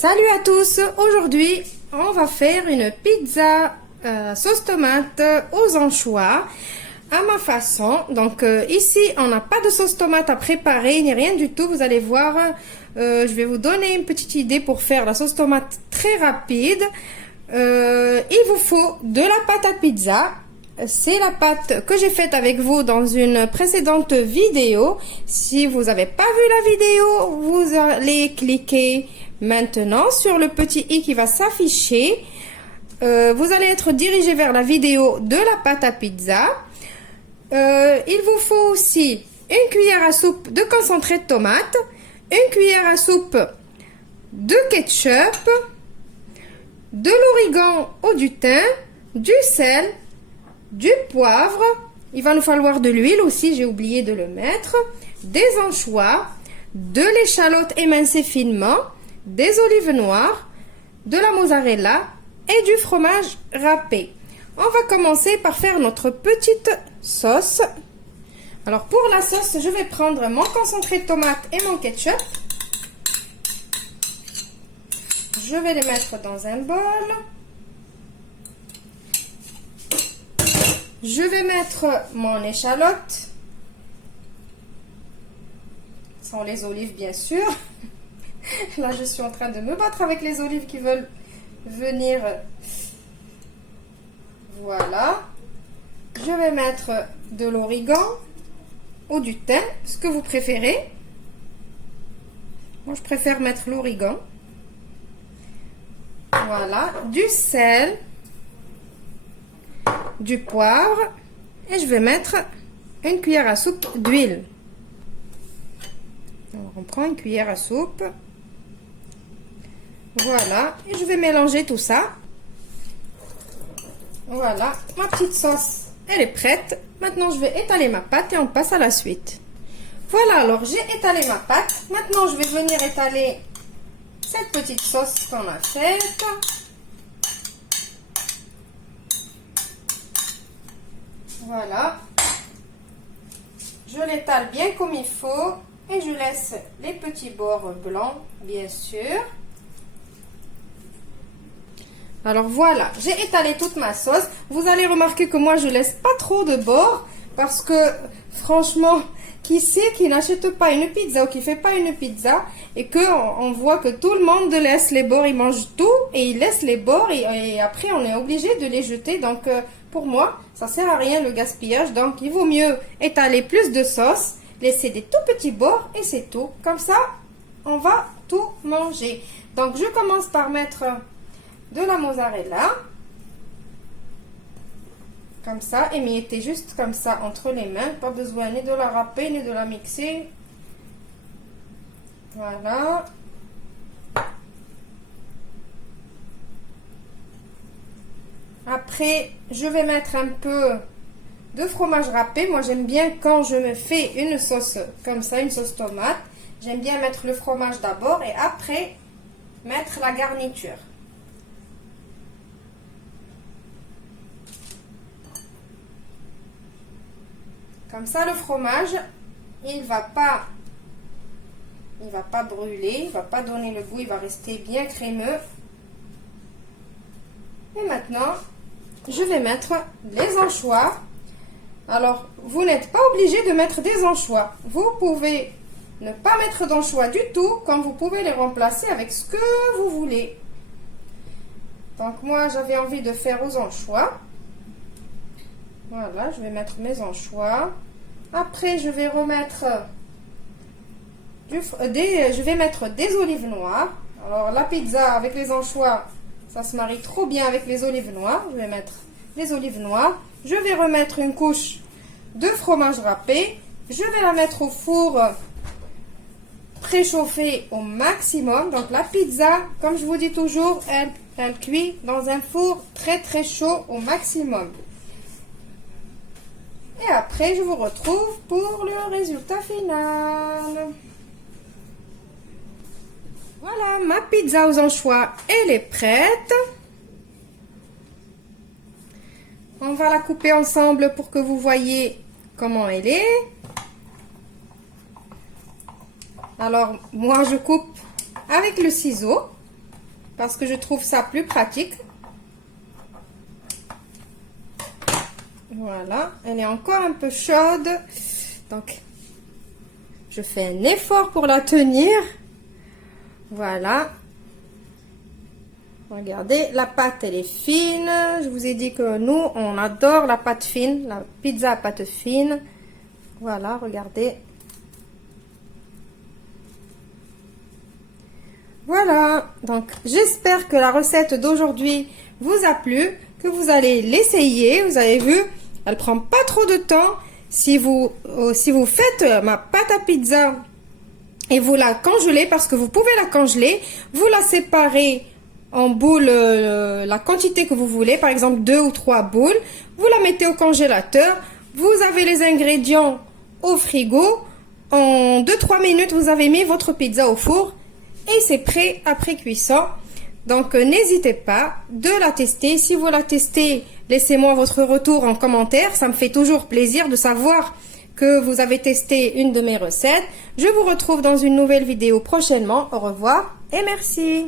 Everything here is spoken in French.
Salut à tous, aujourd'hui on va faire une pizza sauce tomate aux anchois à ma façon. Donc ici on n'a pas de sauce tomate à préparer ni rien du tout, vous allez voir. Je vais vous donner une petite idée pour faire la sauce tomate très rapide. Il vous faut de la pâte à pizza. C'est la pâte que j'ai faite avec vous dans une précédente vidéo. Si vous n'avez pas vu la vidéo, vous allez cliquer maintenant sur le petit i qui va s'afficher. Vous allez être dirigé vers la vidéo de la pâte à pizza. Il vous faut aussi une cuillère à soupe de concentré de tomate, une cuillère à soupe de ketchup, de l'origan ou du thym, du sel, du poivre, il va nous falloir de l'huile aussi, j'ai oublié de le mettre, des anchois, de l'échalote émincée finement, des olives noires, de la mozzarella et du fromage râpé. On va commencer par faire notre petite sauce. Alors pour la sauce, je vais prendre mon concentré de tomate et mon ketchup. Je vais les mettre dans un bol. Je vais mettre mon échalote, sans les olives bien sûr. Là je suis en train de me battre avec les olives qui veulent venir. Voilà. Je vais mettre de l'origan ou du thym, ce que vous préférez. Moi je préfère mettre l'origan. Voilà. Du sel. Du poivre et je vais mettre une cuillère à soupe d'huile. On prend une cuillère à soupe. Voilà, et je vais mélanger tout ça. Voilà, ma petite sauce, elle est prête. Maintenant, je vais étaler ma pâte et on passe à la suite. Voilà, alors j'ai étalé ma pâte. Maintenant, je vais venir étaler cette petite sauce qu'on a faite. Voilà, je l'étale bien comme il faut et je laisse les petits bords blancs, bien sûr. Alors voilà, j'ai étalé toute ma sauce. Vous allez remarquer que moi je laisse pas trop de bords parce que franchement, qui c'est qui n'achète pas une pizza ou qui fait pas une pizza et que on voit que tout le monde laisse les bords, il mange tout et il laisse les bords et après on est obligé de les jeter. Donc pour moi, ça sert à rien le gaspillage. Donc il vaut mieux étaler plus de sauce, laisser des tout petits bords et c'est tout. Comme ça, on va tout manger. Donc je commence par mettre de la mozzarella. Comme ça, émiettez juste comme ça entre les mains. Pas besoin ni de la râper ni de la mixer. Voilà. Après, je vais mettre un peu de fromage râpé. Moi, j'aime bien quand je me fais une sauce comme ça, une sauce tomate. J'aime bien mettre le fromage d'abord et après mettre la garniture. Comme ça, le fromage, il va pas brûler, il va pas donner le goût, il va rester bien crémeux. Et maintenant, je vais mettre les anchois. Alors, vous n'êtes pas obligé de mettre des anchois. Vous pouvez ne pas mettre d'anchois du tout, comme vous pouvez les remplacer avec ce que vous voulez. Donc, moi, j'avais envie de faire aux anchois. Voilà, je vais mettre mes anchois. Après, je vais remettre je vais mettre des olives noires. Alors, la pizza avec les anchois, ça se marie trop bien avec les olives noires. Je vais mettre les olives noires. Je vais remettre une couche de fromage râpé. Je vais la mettre au four préchauffé au maximum. Donc, la pizza, comme je vous dis toujours, elle cuit dans un four très très chaud au maximum. Et après, je vous retrouve pour le résultat final. Voilà, ma pizza aux anchois, elle est prête. On va la couper ensemble pour que vous voyez comment elle est. Alors, moi, je coupe avec le ciseau. parce que je trouve ça plus pratique. Voilà, elle est encore un peu chaude. Donc, je fais un effort pour la tenir. Voilà. Regardez, la pâte, elle est fine. Je vous ai dit que nous, on adore la pâte fine, la pizza à pâte fine. Voilà, regardez. Voilà, donc j'espère que la recette d'aujourd'hui vous a plu, que vous allez l'essayer. Vous avez vu, elle prend pas trop de temps. Si vous faites ma pâte à pizza et vous la congelez, parce que vous pouvez la congeler, vous la séparez en boules, la quantité que vous voulez, par exemple 2 ou 3 boules, vous la mettez au congélateur, vous avez les ingrédients au frigo, en 2-3 minutes vous avez mis votre pizza au four et c'est prêt après cuisson. Donc n'hésitez pas de la tester. Si vous la testez, laissez-moi votre retour en commentaire, ça me fait toujours plaisir de savoir que vous avez testé une de mes recettes. Je vous retrouve dans une nouvelle vidéo prochainement. Au revoir et merci.